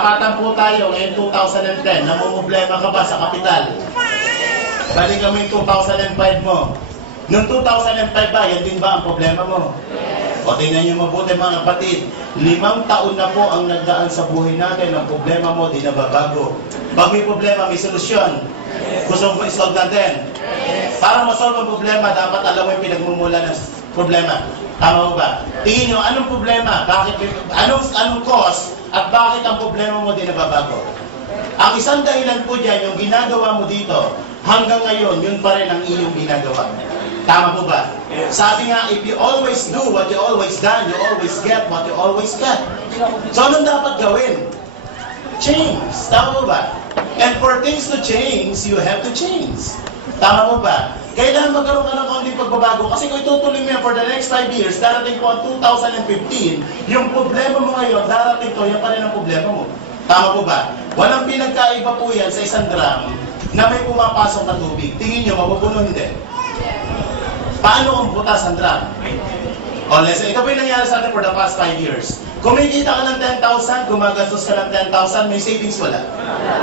Tapatan po tayo ngayon 2010. Namumblema ka ba sa kapital? Balik kami yung 2005 mo. Noong 2005 ba, yan din ba ang problema mo? O tingnan nyo mabuti mga kapatid, 5 taon na po ang nagdaan sa buhay natin. Ang problema mo, di nababago. Pag may problema, may solusyon. Gusto mo isolve natin? Para masolve ang problema, dapat alam mo yung pinagmumula ng problema. Tama mo ba? Tingin nyo, anong problema? Anong cause? At bakit ang problema mo di nababago? Ang isang dahilan po dyan, yung ginagawa mo dito, hanggang ngayon, yun pa rin ang iyong ginagawa. Tama po ba? Sabi nga, if you always do what you always done, you always get what you always get. So, anong dapat gawin? Change. Tama po ba? And for things to change, you have to change. Tama po ba? Kailangan magkaroon ka ng kaunting pagbabago kasi kung itutuloy mo yan for the next 5 years, darating po ang 2015, yung problema mo ngayon, darating to, yan pa rin ang problema mo. Tama po ba? Walang pinagkaiba po yan sa isang drum na may pumapasok na tubig. Tingin nyo, mapupuno hindi? Paano kung butas ang drum? O, listen, ito po yung nangyari sa atin for the past 5 years. Kumikita ka ng 10,000, gumagastos ka ng 10,000, may savings wala.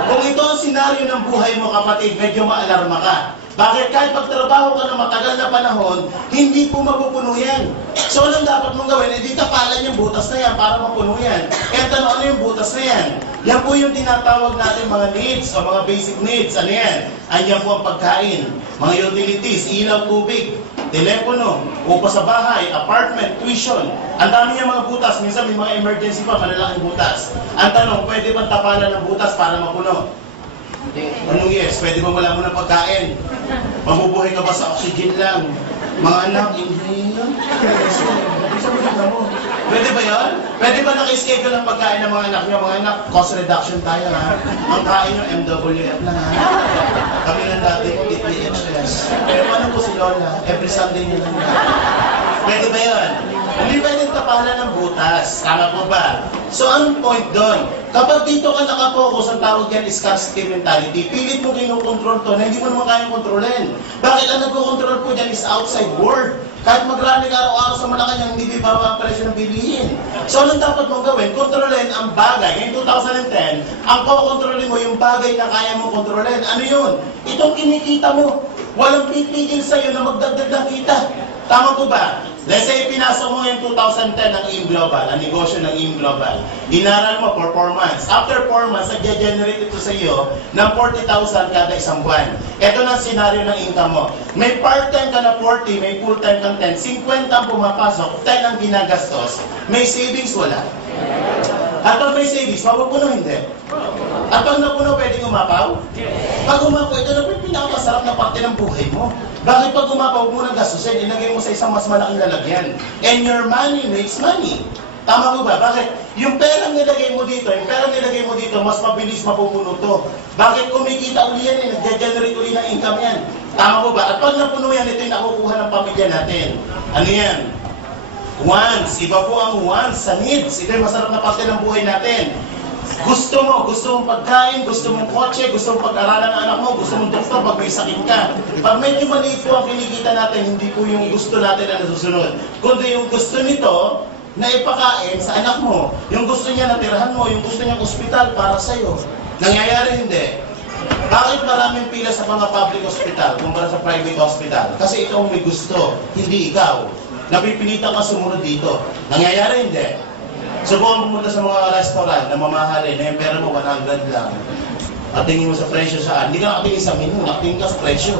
Kung ito ang senaryo ng buhay mo, kapatid, medyo maalarma ka. Bakit? Kahit pagtrabaho ka ng matagal na panahon, hindi po mapupuno yan. So, anong dapat mong gawin? Hindi tapalan yung butas na yan para mapuno yan. Kaya ano yung butas na yan? Yan po yung tinatawag natin mga needs o mga basic needs. Ano yan? Anyan po ang pagkain, mga utilities, ilaw, tubig, telepono, upa sa bahay, apartment, tuition. Ang dami niya mga butas. Minsan may mga emergency pa, malalaking butas. Ang tanong, pwede bang tapalan ng butas para mapuno? Anong yes? Pwede ba wala mo ng pagkain? Mabubuhay ka ba sa oxygen lang? Mga anak, hindi lang. Pwede ba yun? Pwede ba naki-schedule ang pagkain ng mga anak nyo? Mga anak, cost reduction tayo ha. Ang kain nyo, MWF lang ha. Kami lang dati, DPHS. Pero ano po si Lola? Every Sunday nyo lang. Pwede ba yun? Hindi pwedeng tapalan ng butas. Tama po ba? So, anong point doon? Kapag dito ka nakapokus, ang tawag yan is scarcity mentality. Pilit mo kinukontrol to na hindi mo naman kayang kontrolin. Bakit ang nagkocontrol po dyan is outside world? Kahit magrani ka araw-araw sa Malacanang, hindi bibaba ang presyo ng bilihin. So, anong dapat mong gawin? Kontrolin ang bagay. Ngayon 2010, ang kukontrolin mo yung bagay na kaya mong kontrolin. Ano yun? Itong kinikita mo. Walang pipigil sa'yo na magdagdag ng kita. Tama po ba? Let's say, pinasok mo yung 2010 ng AIM Global, ang negosyo ng AIM Global. Inaral mo for 4 months. After 4 months, nag-generate ito sa iyo ng 40,000 kada isang buwan. Ito na ang senaryo ng income mo. May part-time ka na 40, may full-time kang 10. 50 ang pumapasok, 10 ang ginagastos. May savings, wala. At pag may savings, mapupuno hindi. At pag napuno, pwedeng umapaw? Pag umapaw, ito na po yung pinakamasarap na parte ng buhay mo. Bakit pag umapaw mo ng gastusin, ilagay mo sa isang mas malaking lalagyan? And your money makes money. Tama ko ba? Bakit? Yung perang nilagay mo dito, mas mabilis mapupuno to. Bakit kumikita uli yan, nag-generate uli ng income yan? Tama ko ba? At pag napuno yan, ito yung nakukuha ng pamilya natin. Ano yan? Wants. Iba po ang wants sa needs. Ito yung masarap na parte ng buhay natin. Gusto mong pagkain, gusto mong kotse, gusto mong pag-aralan ng anak mo, gusto mong doktor pag may sakit ka. Pag medyo maliit po ang kinikita natin, hindi po yung gusto natin na nasusunod. Kundi yung gusto nito na ipakain sa anak mo, yung gusto niya na tirahan mo, yung gusto niya ospital para sa'yo. Nangyayari hindi. Bakit maraming pila sa mga public hospital kumpara sa private hospital? Kasi ito ang may gusto, hindi ikaw. Napipilitan ka sumunod dito. Nangyayari hindi. Subukan pumunta sa mga restaurant na mamahalin, na yung pera mo 100 lang. At tingin mo sa presyo saan? Hindi ka nakatingin sa menu, nakatingin ka sa presyo.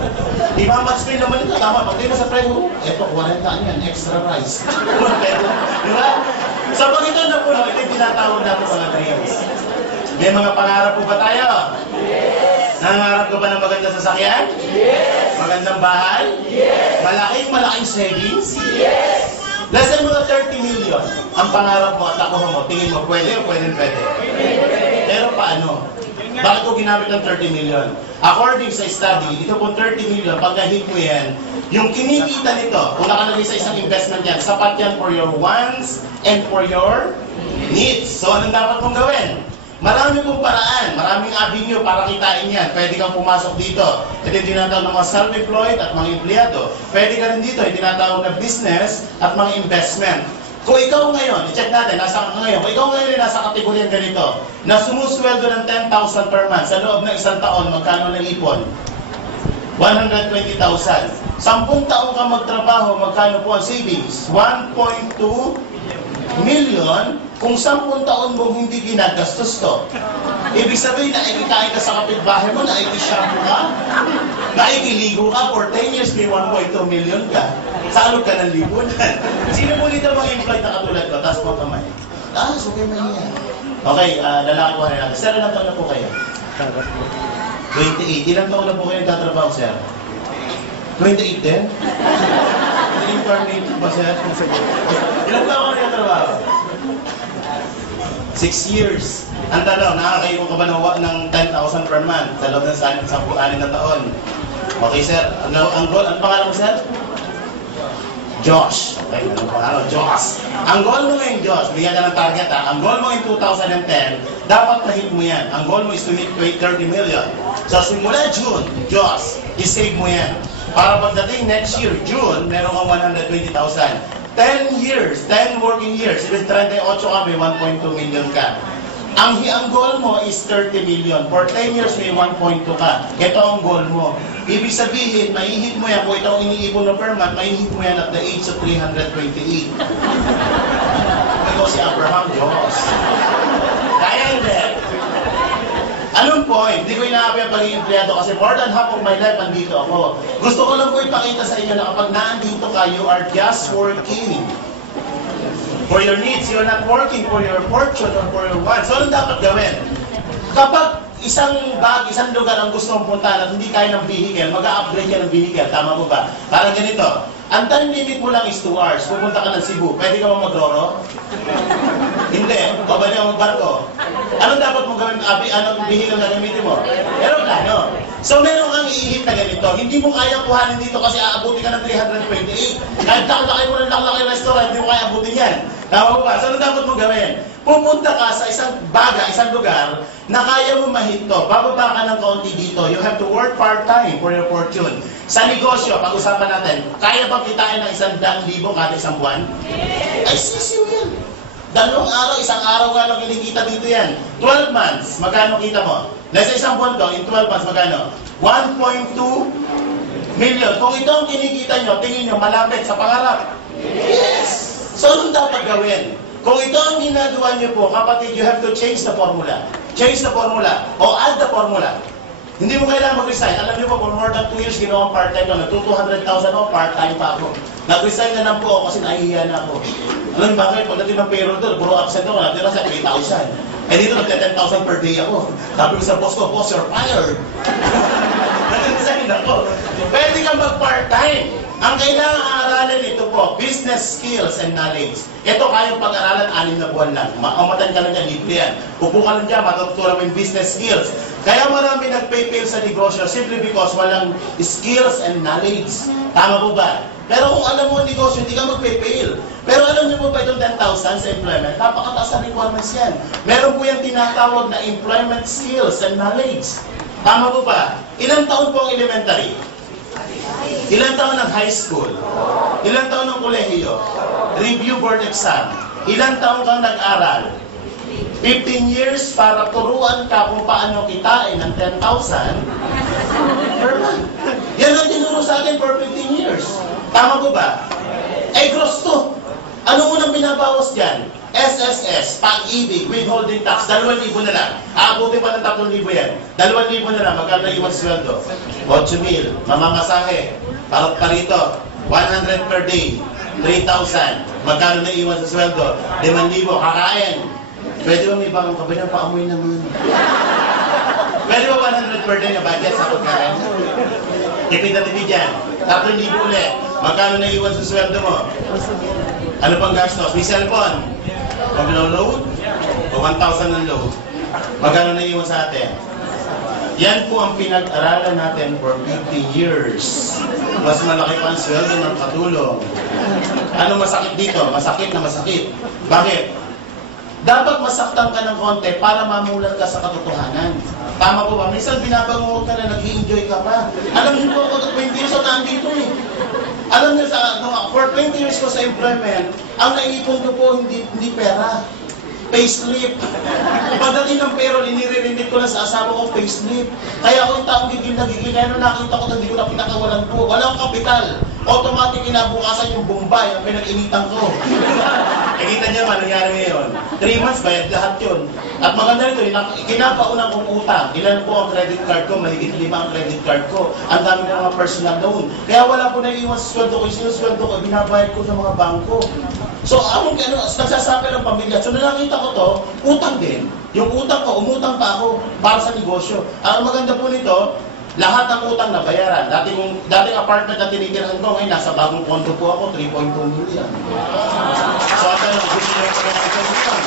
Di ba match pay naman ito? Tama, pagtingin mo sa presyo, eto, 40 yan, extra rice. Di ba? Sa pag ito na po, ito yung tinatawag natin mga dreams. May mga pangarap po ba tayo? Yes! Nangarap ka ba ng magandang sasakyan? Yes! Magandang bahay? Yes! Malaking savings? Yes! Less than mga 30 million ang pangarap mo at nakuha mo. Tingin mo, pwede o pwede? Pero paano? Bakit ko ginamit ng 30 million? According sa study, ito po 30 million, pag na-hit mo yan, yung kinikita nito, kung nakalagay sa isang investment yan, sapat yan for your wants and for your needs. So, anong dapat mong gawin? Marami pong paraan, maraming avenue para kitain yan. Pwede kang pumasok dito. Ito yung tinatawag ng mga self-employed at mga empleyado. Pwede ka rin dito, yung tinatawag na business at mga investment. Kung ikaw ngayon, i-check natin, kung ikaw ngayon ay nasa kategoryang ganito, na sumusweldo ng 10,000 per month sa loob ng isang taon, magkano na ipon? 120,000. 10 taon ka magtrabaho, magkano po ang savings? 1.2 million kung 10 taon mo hindi ginagastos to. Ibig sabihin na ikikain ka sa kapitbahay mo, na ikishampoo ka, na ikiligo ka, for 10 years may 1.2 million ka. Salog ka ng lipunan. Sino mo dito mga employed na katulad ko? Taas mo kamay. Taas, okay man yan. Okay, lalaki ko na natin. Sir, ilang taon na po kayo? 28. Ilang taon na po kayo nagtatrabaho, sir? 28 din? Incarnate ba, sir? Ilang taon ka nagtatrabaho? 6 years. Ang tanong, nakakayo ka ba ng 10,000 per month sa loob ng 10 na taon? Okay, sir. Ang goal, ang pangalan mo, sir? Josh. Okay, anong pangalan? Josh. Ang goal mo ngayon, Josh, bigyan ka ng target, ha? Ang goal mo in 2010, dapat na-hit mo yan. Ang goal mo is to hit 30 million. So, simula June, Josh, i-save mo yan. Para pagdating next year, June, meron kang 120,000. 10 years, 10 working years, ibig 38 ka, may 1.2 million ka. Ang goal mo is 30 million. For 10 years, may 1.2 ka. Ito ang goal mo. Ibig sabihin, maihit mo yan, kung ito ang iniipon na per month, maihit mo yan at the age of 328. Ito si Abraham, Diyos. Kaya hindi. Anong point? Hindi ko inaapi ang pagiging empleyado kasi more than half of my life andito ako. Gusto ko lang po ipakita sa inyo na kapag naandito ka, you are just working for your needs. You're not working for your fortune or for your wants. So, anong dapat gawin? Kapag isang lugar ang gusto mong puntahan at hindi kaya ng vehicle, mag-a-upgrade ka ng vehicle. Tama mo ba? Parang ganito. Ang time limit mo lang is 2 hours. Pupunta ka ng Cebu. Pwede ka ba mag-roro? Hindi. O ba niya mag-barko? Anong dapat mong gawin? Anong vehicle na gamitin mo? Aeroplano. So, meron kang iihit na ganito. Hindi mo kaya kuhanin dito kasi aabuti ka ng 328. Kahit laki mo ng laki restaurant, hindi mo kaya abutin yan. Tama mo ba? So, ano dapat mong gawin? Pupunta ka sa isang lugar na kaya mo mahito. Bababa ka ng kaunti dito. You have to work part-time for your fortune. Sa negosyo, pag-usapan natin, kaya bang kitain ng 100,000 kada isang buwan? Ay, sisiw yan. 2 araw, 1 araw ka lang kinikita dito yan. 12 months, magkano kita mo? Nasa isang buwan to, in 12 months, magkano? 1.2 million. Kung ito ang kinikita nyo, tingin nyo, malapit sa pangarap. Yes! So, anong dapat gawin? Kung ito ang ginagawa nyo po, kapatid, you have to change the formula. Change the formula. O add the formula. Hindi mo kailangan mag-resign. Alam niyo po, for more than 2 years, ginawa part-time ko. Nag-200,000 ako, part-time pa ako. Nag-resign na lang po ako kasi nahihiya na ako. Alam niyo bakit? Pagdating ng payroll doon, puro absent ako, natira sa 3,000. Eh dito, nagka-10,000 per day ako. Sabi ko sa boss ko, boss, you're fired. Nag-resign ako. Pwede kang mag-part-time. Ang kailangan aralin ito po, business skills and knowledge. Ito kayang pag-aralan 6 na buwan lang. Makamatan ka lang yan, libre yan. Upo ka lang dyan, matutunan mo yung business skills. Kaya marami nag-pay-fail sa negosyo simply because walang skills and knowledge. Tama po ba? Pero kung alam mo ang negosyo, hindi ka mag-pay-fail. Pero alam niyo po ba itong 10,000 sa employment? Napakataas na requirements yan. Meron po yung tinatawag na employment skills and knowledge. Tama po ba? Ilang taon po ang elementary? Ilang taon ng high school? Ilang taon ng kolehiyo? Review board exam? Ilang taon kang nag-aral? 15 years para turuan ka kung paano kitain ng 10,000 per month. Yan ang tinuro sa akin for 15 years. Tama po ba? Eh, gross to. Ano unang binabawas dyan? SSS, pag-ibig, withholding tax, 2,000 na lang. Aabutin pa ng 3,000 yan. 2,000 na lang, magkano iwan sweldo? 8,000, mamamasahe, parito, 100 per day, 3,000. Magkano na iwan sa sweldo? 5,000, kakain. Pwede ba may bagong kabilang paamoy naman? Pwede ba 100 per day na budget sa pagkain? Tipid na tipid yan. 3,000 ulit. Magkano na iwan sa sweldo mo? Ano pang gastos? May cellphone. Pag load, o 1,000 ng load. Magkano na iwan sa atin? Yan po ang pinag-aralan natin for 50 years. Mas malaki pa ang sweldo ng katulong. Ano masakit dito? Masakit na masakit. Bakit? Dapat masaktan ka ng konti para mamulat ka sa katotohanan. Tama po ba? Minsan binabangungot ka na nag-i-enjoy ka pa. Alam niyo po ako, 20 years old na andito eh. Alam niyo, for 20 years ko sa employment, ang naiipon ko po hindi pera. Payslip. Pagdating ng payroll, inire-remit ko na sa asawa ko, payslip. Kaya ako yung taong gigil na gigil. Kaya nung nakita ko na hindi ko na pinakawalan po. Walang kapital. Automatic kinabukasan yung Bombay, ang pinag-initan ko. Nakita niya nga, nangyari ngayon. 3 months, bayad lahat yun. At maganda nito, kinapaunang kong utang. Ilan po ang credit card ko? Mahigit 5 ang credit card ko. Ang dami ko mga personal loan. Kaya wala po naiiwan sa sweldo ko. Yung sweldo ko, binabayad ko sa mga bangko. So, nagsasapil ang pamilya. So, nakita ko to, utang din. Yung utang ko, umutang pa ako para sa negosyo. Ang maganda po nito, lahat ng utang na bayaran. Dating apartment na tinitirahan ko, ngayon nasa bagong kondo po ako, 3.2 million. So, at gusto nyo ko ng utang.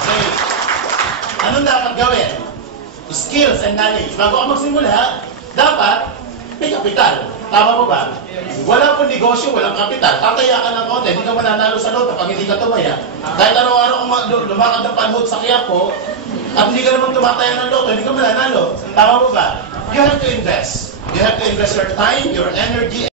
Okay. Anong dapat gawin? Skills and knowledge. Bago ako magsimula, dapat may kapital. Tama po ba? Wala po negosyo, walang kapital. Tataya ka ng konti, hindi ka mananalo sa loto pag hindi ka tumaya. Kahit araw-araw kung lumakad ng panhod sa Quiapo, at hindi ka naman tumataya ng loto, hindi ka mananalo. Tama po ba? You have to invest. You have to invest your time, your energy,